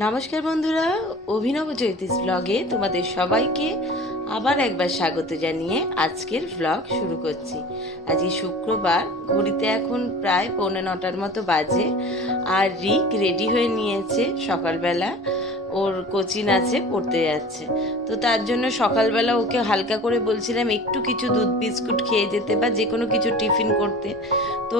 নমস্কার বন্ধুরা, অভিনব জ্যোতিষ ব্লগে তোমাদের সবাইকে আবার একবার স্বাগত জানিয়ে আজকের ব্লগ শুরু করছি। আজকে শুক্রবার, ঘড়িতে এখন প্রায় 8:45 মতো বাজে। আর রিক রেডি হয়ে নিয়েছে, সকালবেলা ওর কোচিং আছে, পড়তে যাচ্ছে। তো তার জন্য সকালবেলা ওকে হালকা করে বলছিলাম একটু কিছু দুধ বিস্কুট খেয়ে যেতে বা যে কোনো কিছু টিফিন করতে। তো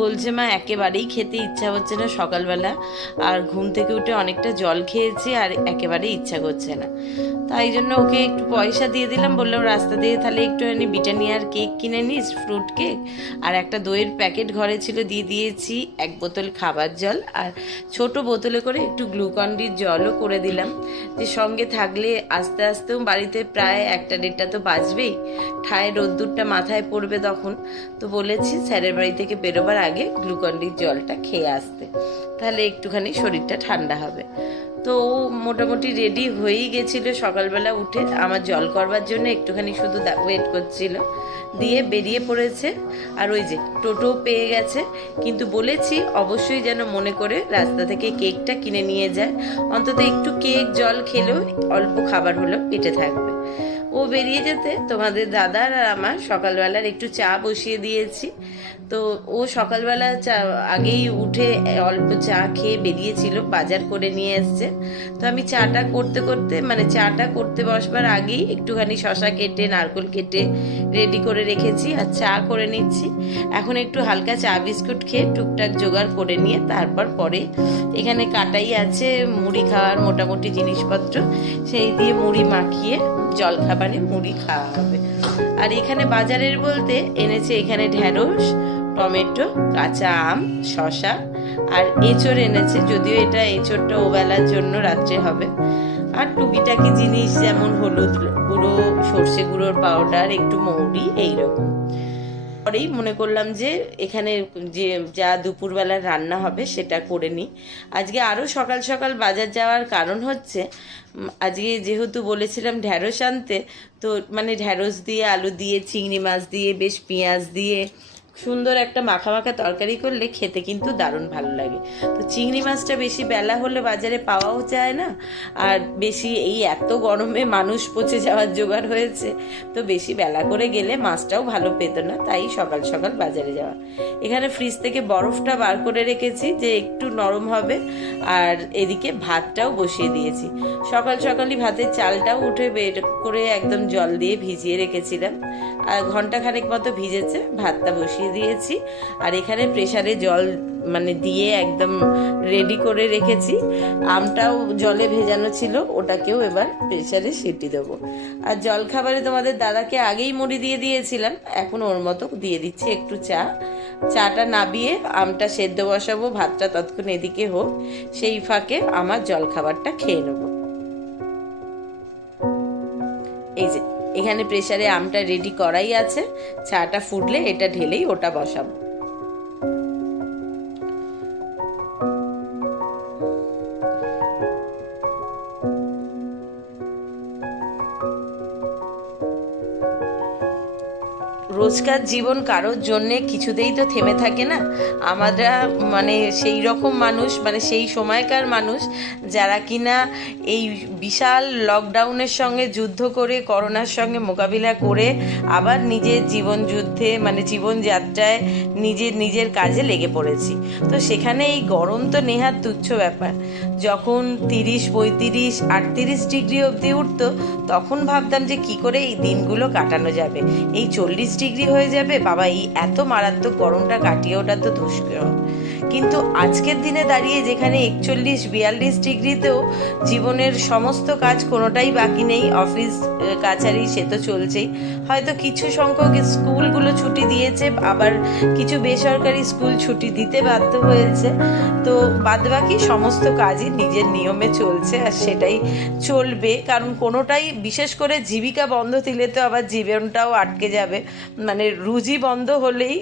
বলছে মা একেবারেই খেতে ইচ্ছা হচ্ছে না সকালবেলা, আর ঘুম থেকে উঠে অনেকটা জল খেয়েছি আর একেবারেই ইচ্ছা করছে না। তাই জন্য ওকে একটু পয়সা দিয়ে দিলাম, বললাম রাস্তা দিয়ে তাহলে একটুখানি ব্রিটানিয়ার কেক কিনে নিস, ফ্রুট কেক, আর একটা দইয়ের প্যাকেট ঘরে ছিল দিয়ে দিয়েছি, 1 বোতল খাবার জল, আর ছোট বোতলে করে একটু গ্লুকন-ডির জলও করে দিলাম, যে সঙ্গে থাকলে আস্তে আস্তেও বাড়িতে প্রায় 1-1:30 তো বাজবেই, ঠায় রোদ্দুরটা মাথায় পড়বে তখন। তো বলেছি স্যারের বাড়ি থেকে বেরোবার আগে গ্লুকন-ডির জলটা খেয়ে আসতে, তাহলে একটুখানি শরীরটা ঠান্ডা হবে। তো ও মোটামুটি রেডি হয়েই গেছিল সকালবেলা উঠে, আমার জল করবার জন্য একটুখানি শুধু ওয়েট করছিল, দিয়ে বেরিয়ে পড়েছে। আর ওই যে টোটো পেয়ে গেছে, কিন্তু বলেছি অবশ্যই যেন মনে করে রাস্তা থেকে কেকটা কিনে নিয়ে যায়, অন্তত একটু কেক জল খেলেও অল্প খাবার হলেও পেটে থাকবে। ও বেরিয়ে যেতে তোমাদের দাদার আর আমার সকালবেলার একটু চা বসিয়ে দিয়েছি। তো ও সকালবেলা চা আগেই উঠে অল্প চা খেয়ে বেরিয়েছিল, বাজার করে নিয়ে এসছে। তো আমি চাটা করতে বসবার আগেই একটুখানি শশা কেটে নারকেল কেটে রেডি করে রেখেছি, আর চা করে নিচ্ছি। এখন একটু হালকা চা বিস্কুট খেয়ে টুকটাক জোগাড় করে নিয়ে তারপর পরে এখানে কাটাই আছে মুড়ি খাওয়ার মোটামুটি জিনিসপত্র, সেই দিয়ে মুড়ি মাখিয়ে জলখাবারে মুড়ি খাওয়া হবে। আর এখানে বাজারের বলতে এনেছে এখানে ঢেঁড়স, টমেটো, কাঁচা আম, শশা, আর এঁচড় এনেছে, যদিও এটা এঁচড়টা ওবেলার জন্য রাত্রে হবে। আর টুকিটাকি জিনিস যেমন হলুদ গুঁড়ো, সর্ষে গুঁড়োর পাউডার, একটু মৌরি, এইরকম। পরেই মনে করলাম যে এখানে যে যা দুপুরবেলার রান্না হবে সেটা করে নিই। আজকে আরও সকাল সকাল বাজার যাওয়ার কারণ হচ্ছে, আজকে যেহেতু বলেছিলাম ঢ্যাঁড়স আনতে, তো মানে ঢ্যাঁড়স দিয়ে আলু দিয়ে চিংড়ি মাছ দিয়ে বেশ পেঁয়াজ দিয়ে সুন্দর একটা মাখা মাখা তরকারি করলে খেতে কিন্তু দারুণ ভালো লাগে। তো চিংড়ি মাছটা বেশি বেলা হলে বাজারে পাওয়াও যায় না, আর বেশি এই এত গরমে মানুষ পচে যাওয়ার জোগাড় হয়েছে, তো বেশি বেলা করে গেলে মাছটাও ভালো পেত না, তাই সকাল সকাল বাজারে যাওয়া। এখানে ফ্রিজ থেকে বরফটা বার করে রেখেছি যে একটু নরম হবে, আর এদিকে ভাতটাও বসিয়ে দিয়েছি। সকাল সকালই ভাতের চালটাও উঠে বের করে একদম জল দিয়ে ভিজিয়ে রেখেছিলাম, আর ঘন্টাখানেক মতো ভিজেছে, ভাতটা বসিয়ে দিয়েছি। আর এখানে প্রেসারে জল দিয়ে একদম রেডি করে রেখেছি, আমটাও জলে ভেজানো ছিল, ওটাকেও এবার প্রেসারে সিটি দেবো। আর জলখাবারে তোমাদের দাদাকে আগেই মুড়ি দিয়ে দিয়েছিলাম, এখন ওর মতো দিয়ে দিচ্ছি একটু চা। চাটা নাবিয়ে আমটা সেদ্ধ বসাবো, ভাতটা ততক্ষণ এদিকে হোক, সেই ফাঁকে আমার জলখাবারটা খেয়ে নেবো। এই যে এখানে প্রেসারে আমটা রেডি করাই আছে, চাটা ফুটলে এটা ঢেলেই ওটা বসাবো। রোজকার জীবন কারোর জন্যে কিছুতেই তো থেমে থাকে না। আমরা সেই রকম মানুষ, সেই সময়কার মানুষ যারা কিনা এই বিশাল লকডাউনের সঙ্গে যুদ্ধ করে, করোনার সঙ্গে মোকাবিলা করে আবার নিজের জীবন যুদ্ধে জীবনযাত্রায় নিজের কাজে লেগে পড়েছি। তো সেখানে এই গরম তো নেহাত তুচ্ছ ব্যাপার। যখন 30, 35, 38 ডিগ্রি অবধি উঠতো, তখন ভাবতাম যে কি করে এই দিনগুলো কাটানো যাবে। এই 40 ডিগ্রি হয়ে যাবে, বাবা এই এত মারাত্মক গরমটা কাটিয়ে ওঠা তো দুষ্কর। কিন্তু আজকের দিনে দাঁড়িয়ে যেখানে 41, 42 ডিগ্রিতেও জীবনের সমস্ত কাজ কোনোটাই বাকি নেই, অফিস কাছারি সে তো চলছেই, হয়তো কিছু সংখ্যক স্কুলগুলো ছুটি দিয়েছে, আবার কিছু বেসরকারি স্কুল ছুটি দিতে বাধ্য হয়েছে, তো বাদবাকি সমস্ত কাজই নিজের নিয়মে চলছে, আর সেটাই চলবে, কারণ কোনোটাই বিশেষ করে জীবিকা বন্ধ দিলে তো আবার জীবনটাও আটকে যাবে, মানে রুজি বন্ধ হলেই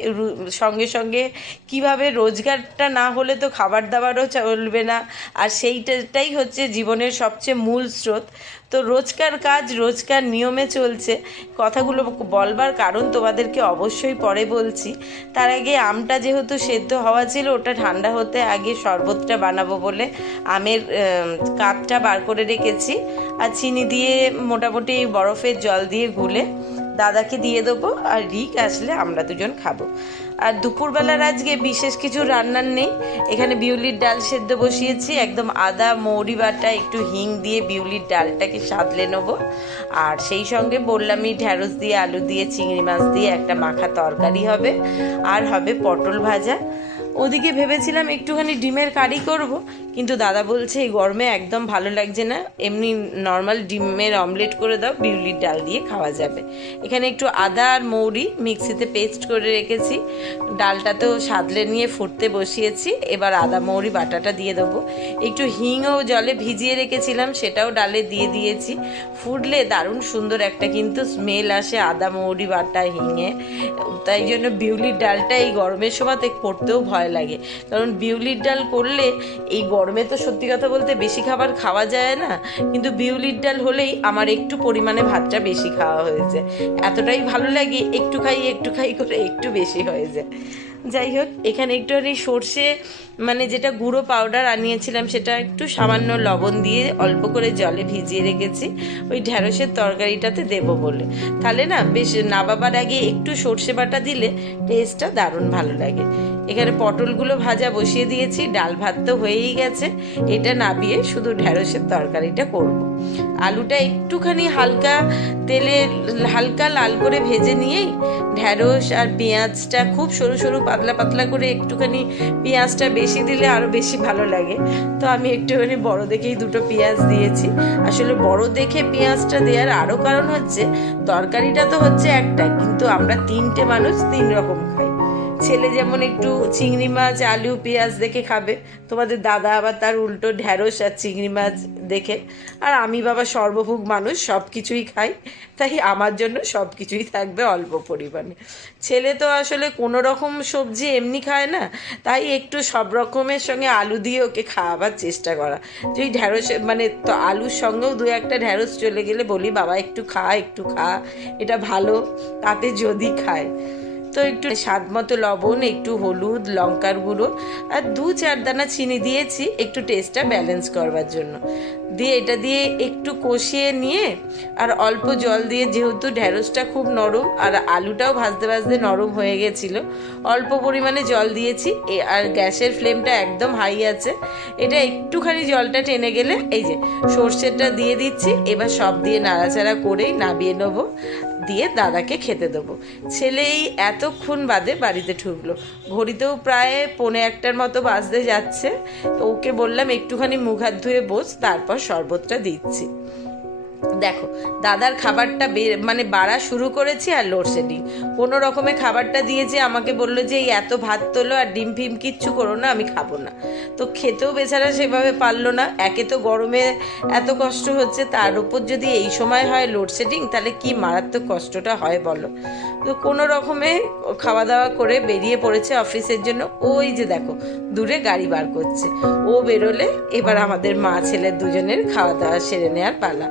সঙ্গে সঙ্গে কিভাবে রোজগারটা না হলে তো খাবার দাবারও চলবে না, আর সেইটাই হচ্ছে জীবনের সবচেয়ে মূল স্রোত। তো রোজকার কাজ রোজকার নিয়মে চলছে। কথাগুলো বলবার কারণ তোমাদেরকে অবশ্যই পরে বলছি। তার আগে আমটা যেহেতু সেদ্ধ হওয়া ছিল, ওটা ঠান্ডা হতে আগে শরবতটা বানাবো বলে আমের কাপটা বার করে রেখেছি, আর চিনি দিয়ে মোটামুটি বরফের জল দিয়ে গুলে দাদাকে দিয়ে দেবো, আর রিক আসলে আমরা দুজন খাবো। আর দুপুরবেলার আজকে বিশেষ কিছু রান্নার নেই। এখানে বিউলির ডাল সেদ্ধ বসিয়েছি, একদম আদা মৌরি বাটা একটু হিং দিয়ে বিউলির ডালটাকে সাদলে নেবো। আর সেই সঙ্গে বললামই ঢ্যাঁড়স দিয়ে আলু দিয়ে চিংড়ি মাছ দিয়ে একটা মাখা তরকারি হবে, আর হবে পটল ভাজা। ওদিকে ভেবেছিলাম একটুখানি ডিমের কারি করব, কিন্তু দাদা বলছে এই গরমে একদম ভালো লাগছে না, এমনি নর্মাল ডিমের অমলেট করে দাও, বিউলির ডাল দিয়ে খাওয়া যাবে। এখানে একটু আদা আর মৌরি মিক্সিতে পেস্ট করে রেখেছি, ডালটাতেও সাদলে নিয়ে ফুটতে বসিয়েছি। এবার আদা মৌরি বাটাটা দিয়ে দেবো, একটু হিংও জলে ভিজিয়ে রেখেছিলাম সেটাও ডালে দিয়ে দিয়েছি। ফুটলে দারুণ সুন্দর একটা কিন্তু স্মেল আসে আদা মৌরি বাটা হিঙে। তাই জন্য বিউলির ডালটা এই গরমের সময়তে করতেও ভয় লাগে, কারণ বিউলির ডাল করলে এই গরমে তো সত্যি কথা বলতে বেশি খাবার খাওয়া যায় না, কিন্তু বিউলির ডাল হলেই আমার একটু পরিমাণে ভাতটা বেশি খাওয়া হয়েছে, এতটাই ভালো লাগে একটু খাই করে একটু বেশি হয়ে যায়। যাই হোক, এখানে একটুখানি সর্ষে মানে যেটা গুঁড়ো পাউডার আনিয়েছিলাম সেটা একটু সামান্য লবণ দিয়ে অল্প করে জলে ভিজিয়ে রেখেছি ওই ঢ্যাঁড়সের তরকারিটাতে দেবো বলে। তাহলে না বেশ নাবাবার আগে একটু সর্ষে বাটা দিলে টেস্টটা দারুণ ভালো লাগে। এখানে পটলগুলো ভাজা বসিয়ে দিয়েছি, ডাল ভাত তো হয়েই গেছে, এটা নাবিয়ে শুধু ঢ্যাঁড়সের তরকারিটা করব। আলুটা একটুখানি হালকা তেলে হালকা লাল করে ভেজে নিয়েই ঢ্যাঁড়স আর পেঁয়াজটা খুব সরু সরু পাতলা পাতলা করে, একটুখানি পেঁয়াজটা বেশি দিলে আরও বেশি ভালো লাগে, তো আমি একটুখানি বড় দেখেই দুটো পেঁয়াজ দিয়েছি। আসলে বড় দেখে পেঁয়াজটা দেওয়ার আরও কারণ হচ্ছে তরকারিটা তো হচ্ছে একটা, কিন্তু আমরা তিনটে মানুষ তিন রকম খাই। ছেলে যেমন একটু চিংড়ি মাছ আলু পেঁয়াজ দেখে খাবে, তোমাদের দাদা আবার তার উল্টো ঢ্যাঁড়স আর চিংড়ি মাছ দেখে, আর আমি বাবা সর্বভোগ মানুষ, সব কিছুই খাই, তাই আমার জন্য সব কিছুই থাকবে অল্প পরিমাণে। ছেলে তো আসলে কোনো রকম সবজি এমনি খায় না, তাই একটু সব রকমের সঙ্গে আলু দিয়ে ওকে খাওয়াবার চেষ্টা করা, যে ওই ঢ্যাঁড়স মানে তো আলুর সঙ্গেও দু একটা ঢ্যাঁড়স চলে গেলে বলি বাবা একটু খা, এটা ভালো, তাতে যদি খায়। তো একটু স্বাদ মতো লবণ, একটু হলুদ, লঙ্কার গুঁড়ো আর 2-4 দানা চিনি দিয়েছি একটু টেস্টটা ব্যালেন্স করবার জন্য। দিয়ে এটা দিয়ে একটু কষিয়ে নিয়ে আর অল্প জল দিয়ে, যেহেতু ঢ্যাঁড়সটা খুব নরম আর আলুটাও ভাজতে ভাজতে নরম হয়ে গেছিলো, অল্প পরিমাণে জল দিয়েছি। আর গ্যাসের ফ্লেমটা একদম হাই আছে। এটা একটুখানি জলটা টেনে গেলে এই যে সর্ষেটা দিয়ে দিচ্ছি, এবার সব দিয়ে নাড়াচাড়া করেই নামিয়ে নেবো, দিয়ে দাদাকে খেতে দেবো। ছেলেই এতক্ষণ বাদে বাড়িতে ঢুকলো, ঘড়িতেও প্রায় 1:45 মতো বাজতে যাচ্ছে। ওকে বললাম একটুখানি মুখ হাত ধুয়ে বস, তারপর শরবতটা দিচ্ছি। দেখো দাদার খাবারটা মানে বাড়া শুরু করেছি, আর লোডশেডিং কোনো রকমে খাবারটা দিয়েছে, আমাকে বললো যে এই এত ভাত তোলো আর ডিম ফিম কিচ্ছু করো না, আমি খাবো না। তো খেতেও বেচারা সেভাবে পারলো না, একে তো গরমে এত কষ্ট হচ্ছে, তার উপর যদি এই সময় হয় লোডশেডিং, তাহলে কি মারাত্মক কষ্টটা হয় বলো। তো কোনো রকমে খাওয়া দাওয়া করে বেরিয়ে পড়েছে অফিসের জন্য। ওই যে দেখো দূরে গাড়ি বার করছে, ও বেরোলে এবার আমাদের মা ছেলের দুজনের খাওয়া দাওয়া সেরে নেওয়ার পালা।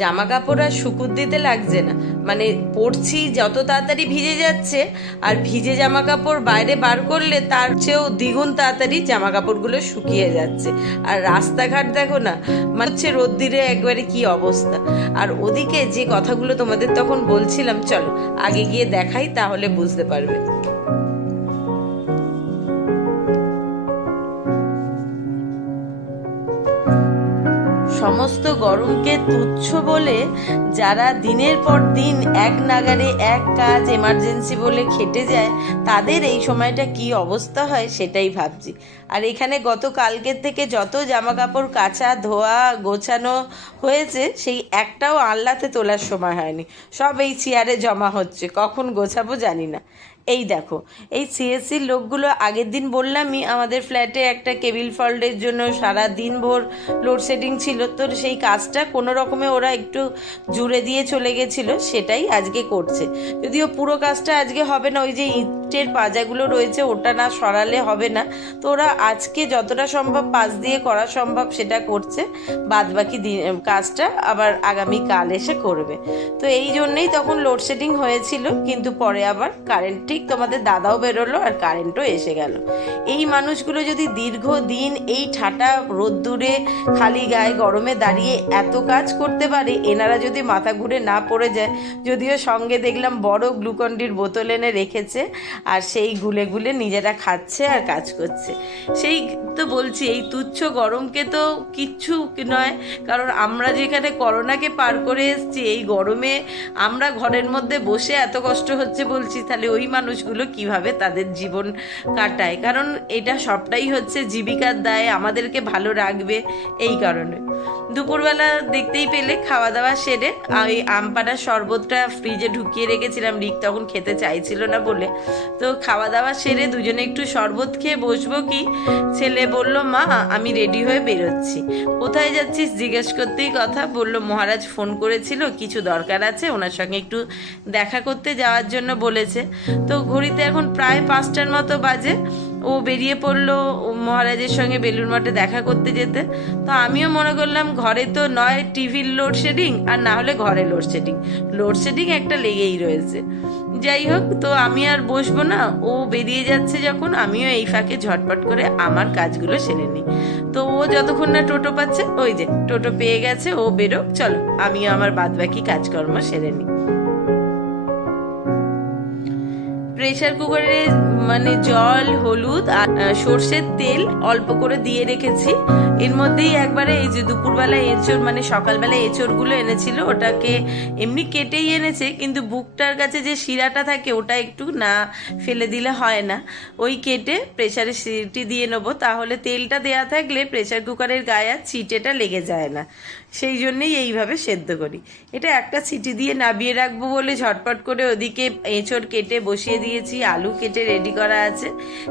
জামা কাপড় আর শুকুর দিতে লাগছে না, মানে পরছি যত তাড়াতাড়ি ভিজে যাচ্ছে, আর ভিজে জামা কাপড় বাইরে বার করলে তার চেয়েও দ্বিগুণ তাড়াতাড়ি জামা কাপড়গুলো শুকিয়ে যাচ্ছে। আর রাস্তাঘাট দেখো না, মানে হচ্ছে রোদ্দিরে একবারে কি অবস্থা। আর ওদিকে যে কথাগুলো তোমাদের তখন বলছিলাম, চলো আগে গিয়ে দেখাই, তাহলে বুঝতে পারবে। সমস্ত গরমকে তুচ্ছ বলে যারা দিনের পর দিন এক নাগারে এক কাজ এমার্জেন্সি বলে খেটে যায়, তাদের এই সময়টা কি অবস্থা হয় সেটাই ভাবছি। আর এখানে গতকালকের থেকে যত জামা কাপড় কাচা ধোয়া গোছানো হয়েছে, সেই একটাও আনলাতে তোলার সময় হয়নি, সব এই চেয়ারে জমা হচ্ছে, কখন গোছাবো জানি না। এই দেখো, এই সিএসসির লোকগুলো আগের দিন বললামই আমাদের ফ্ল্যাটে একটা কেবিল ফল্টের জন্য সারা দিন ভোর লোডশেডিং ছিল, তো সেই কাজটা কোনো রকমে ওরা একটু জুড়ে দিয়ে চলে গেছিলো, সেটাই আজকে করছে। যদিও পুরো কাজটা আজকে হবে না, ওই যে ইটের পাজাগুলো রয়েছে ওটা না সরালে হবে না, তো ওরা আজকে যতটা সম্ভব পাশ দিয়ে করা সম্ভব সেটা করছে, বাদবাকি কাজটা আবার আগামীকাল এসে করবে। তো এই জন্যেই তখন লোডশেডিং হয়েছিল, কিন্তু পরে আবার কারেন্ট, ঠিক তোমাদের দাদাও বেরোলো আর কারেন্টও এসে গেল। এই মানুষগুলো যদি দীর্ঘদিন এই ঠাটা রোদ্দুরে খালি গায়ে গরমে দাঁড়িয়ে এত কাজ করতে পারে, এনারা যদি মাথা ঘুরে না পড়ে যায়। যদিও সঙ্গে দেখলাম বড় গ্লুকন্ডির বোতল এনে রেখেছে, আর সেই গুলে গুলে নিজেরা খাচ্ছে আর কাজ করছে। সেই তো বলছি, এই তুচ্ছ গরমকে তো কিচ্ছু নয়, কারণ আমরা যেখানে করোনাকে পার করে এসেছি, এই গরমে আমরা ঘরের মধ্যে বসে এত কষ্ট হচ্ছে বলছি, তাহলে ওই মানুষগুলো কিভাবে তাদের জীবন কাটায়, কারণ এটা সবটাই হচ্ছে জীবিকার দায়ে, আমাদেরকে ভালো রাখবে এই কারণে। দুপুরবেলা দেখতেই পেলে খাওয়া দাওয়া সেরে ওই আম পাড়ার শরবতটা ফ্রিজে ঢুকিয়ে রেখেছিলাম, রিক তখন খেতে চাইছিল না বলে। তো খাওয়া দাওয়া সেরে দুজনে একটু শরবত খেয়ে বসবো কি, ছেলে বলল, মা আমি রেডি হয়ে বেরোচ্ছি। কোথায় যাচ্ছিস জিজ্ঞেস করতেই কথা বলল, মহারাজ ফোন করেছিল, কিছু দরকার আছে, ওনার সঙ্গে একটু দেখা করতে যাওয়ার জন্য বলেছে। তো ঘড়িতে এখন প্রায় 5টার মতো বাজে, ও বেরিয়ে পড়লো মহারাজের সঙ্গে বেলুড় মঠে দেখা করতে যেতে। তো আমিও মনে করলাম ঘরে তো নয় টিভির লোডশেডিং, আর না হলে ঘরে লোডশেডিং একটা লেগেই রয়েছে। যাই হোক, তো আমি আর বসবো না, ও বেরিয়ে যাচ্ছে যখন, আমিও এই ফাঁকে ঝটপট করে আমার কাজগুলো সেরে নিই। তো ও যতক্ষণ না টোটো পাচ্ছে, ওই যে টোটো পেয়ে গেছে, ও বেরোক, চলো আমিও আমার বাদবাকি কাজকর্ম সেরে নিই। প্রেসার কুকারে মানে জল, হলুদ আর সর্ষের তেল অল্প করে দিয়ে রেখেছি। এর মধ্যেই একবারে এই যে দুপুরবেলা এঁচড়, মানে সকালবেলা এঁচড়গুলো এনেছিল, ওটাকে এমনি কেটেই এনেছে, কিন্তু বুকটার কাছে যে শিরাটা থাকে ওটা একটু না ফেলে দিলে হয় না, ওই কেটে প্রেসারে সিটি দিয়ে নেবো, তাহলে তেলটা দেয়া থাকলে প্রেসার কুকারের গায়ে আর ছিটেটা লেগে যায় না। সেই জন্যেই এইভাবে সেদ্ধ করি। এটা একটা সিটি দিয়ে নাবিয়ে রাখবো বলে ঝটপট করে ওদিকে এঁচড় কেটে বসিয়ে দিয়েছি, আলু কেটে রেডি করা আছে।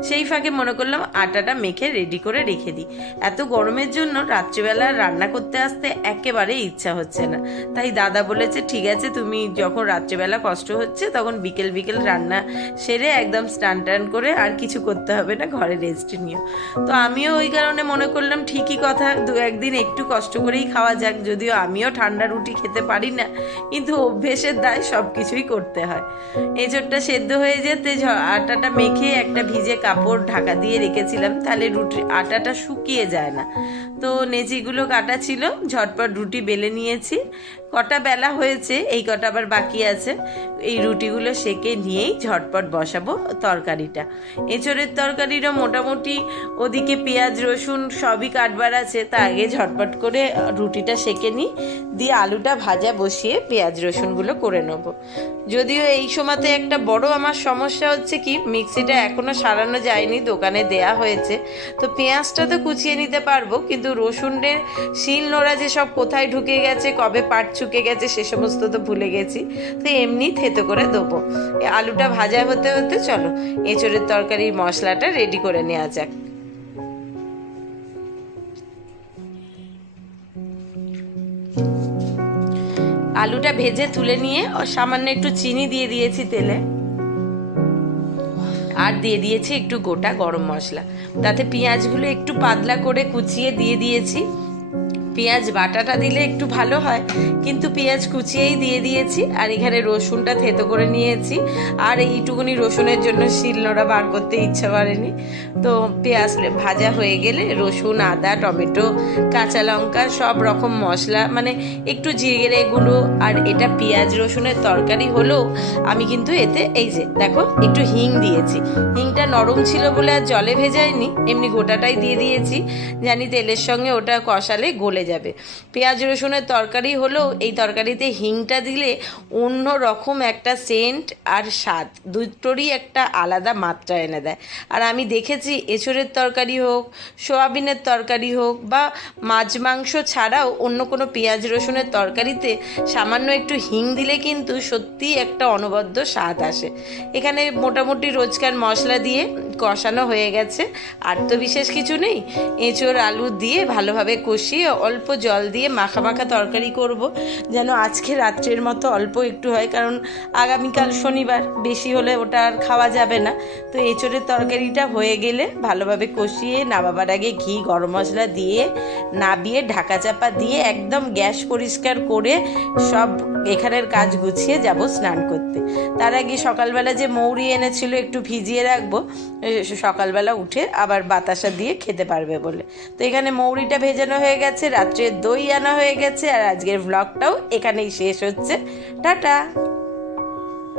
সেই ফাঁকে মনে করলাম আটাটা মেখে রেডি করে রেখে দিই। এত গরমের জন্য রাত্রিবেলা রান্না করতে আসতে একেবারে ইচ্ছা হচ্ছে না, তাই দাদা বলেছে ঠিক আছে, তুমি যখন রাত্রিবেলা কষ্ট হচ্ছে তখন বিকেল বিকেল রান্না সেরে একদম স্নান টান করে আর কিছু করতে হবে না, ঘরে রেস্ট নিও। তো আমিও ওই কারণে মনে করলাম ঠিকই কথা, 2-1 দিন একটু কষ্ট করেই খাওয়া যাক। যদিও আমিও ঠান্ডা রুটি খেতে পারি না, কিন্তু অভ্যেসের দায় সব কিছুই করতে হয়। এঁচড়টা সেদ্ধ হয়ে যেতে আটাটা মেখে একটা ভিজে কাপড় ঢাকা দিয়ে রেখেছিলাম, তাহলে আটাটা শুকিয়ে যায় না। তো নেচিগুলো কাটা ছিল, ঝটপট রুটি বেলে নিয়েছি। কটা বেলা হয়েছে, এই কটা আবার বাকি আছে। এই রুটিগুলো সেকে নিয়েই ঝটপট বসাবো তরকারিটা। এঁচড়ের তরকারিরও মোটামুটি ওদিকে পেঁয়াজ রসুন সবই কাটবার আছে, তা আগে ঝটপট করে রুটিটা সেকে নিই, দিয়ে আলুটা ভাজা বসিয়ে পেঁয়াজ রসুনগুলো করে নেব। যদিও এই সময়তে একটা বড় আমার সমস্যা হচ্ছে কি, মিক্সিটা এখনো সারানো যায়নি, দোকানে দেয়া হয়েছে। তো পেঁয়াজটা তো কুচিয়ে নিতে পারবো, কিন্তু রসুনের শিল নোড়া যে সব কোথায় ঢুকে গেছে, কবে পাট চুকে গেছে সে সমস্ত তো ভুলে গেছি। তো এমনি থেতো করে দেবো। আলুটা ভাজা হতে হতে চলো এঁচড়ের তরকারির মশলাটা রেডি করে নেওয়া যাক। আলুটা ভেজে তুলে নিয়ে সামান্য একটু চিনি দিয়ে দিয়েছি তেলে, আর দিয়ে দিয়েছি একটু গোটা গরম মশলা। তাতে পেঁয়াজগুলো একটু পাতলা করে কুচিয়ে দিয়ে দিয়েছি। পেঁয়াজ বাটাটা দিলে একটু ভালো হয়, কিন্তু পেঁয়াজ কুচিয়েই দিয়ে দিয়েছি। আর এখানে রসুনটা থেতো করে নিয়েছি, আর এইটুকুনি রসুনের জন্য শিলনোড়া বার করতে ইচ্ছা করেনি। তো পেঁয়াজ ভাজা হয়ে গেলে রসুন, আদা, টমেটো, কাঁচা লঙ্কা, সব রকম মশলা, মানে একটু জিরে গুঁড়ো, আর এটা পেঁয়াজ রসুনের তরকারি হলেও আমি কিন্তু এতে এই যে দেখো একটু হিং দিয়েছি। হিংটা নরম ছিল বলে আর জলে ভেজাইনি, এমনি গোটাটাই দিয়ে দিয়েছি, জানি তেলের সঙ্গে ওটা কষালে গলে চলে যাবে। পেঁয়াজ রসুনের তরকারি হলেও এই তরকারিতে হিংটা দিলে অন্য রকম একটা সেন্ট আর স্বাদ দুটোরই একটা আলাদা মাত্রা এনে দেয়। আর আমি দেখেছি এঁচোড়ের তরকারি হোক, সোয়াবিনের তরকারি হোক বা মাছ মাংস ছাড়াও অন্য কোনো পেঁয়াজ রসুনের তরকারিতে সামান্য একটু হিং দিলে কিন্তু সত্যিই একটা অনবদ্য স্বাদ আসে। এখানে মোটামুটি রোজকার মশলা দিয়ে কষানো হয়ে গেছে, আর তো বিশেষ কিছু নেই। এঁচোড় আলু দিয়ে ভালোভাবে কষিয়ে অল্প জল দিয়ে মাখা মাখা তরকারি করব, যেন আজকে রাত্রের মতো অল্প একটু হয়, কারণ আগামীকাল শনিবার, বেশি হলে ওটা আর খাওয়া যাবে না। তো এঁচোড়ের তরকারিটা হয়ে গেলে ভালোভাবে কষিয়ে নামাবার আগে ঘি গরম মশলা দিয়ে নাবিয়ে ঢাকা চাপা দিয়ে একদম গ্যাস পরিষ্কার করে সব এখানের কাজ গুছিয়ে যাব স্নান করতে। তার আগে সকালবেলা যে মৌরি এনেছিল একটু ভিজিয়ে রাখবো, সকালবেলা উঠে আবার বাতাসা দিয়ে খেতে পারবে বলে। তো এখানে মৌরিটা ভেজানো হয়ে গেছে, রাত্রে দই আনা হয়ে গেছে, আর আজকের ব্লগটাও এখানেই শেষ হচ্ছে। টাটা।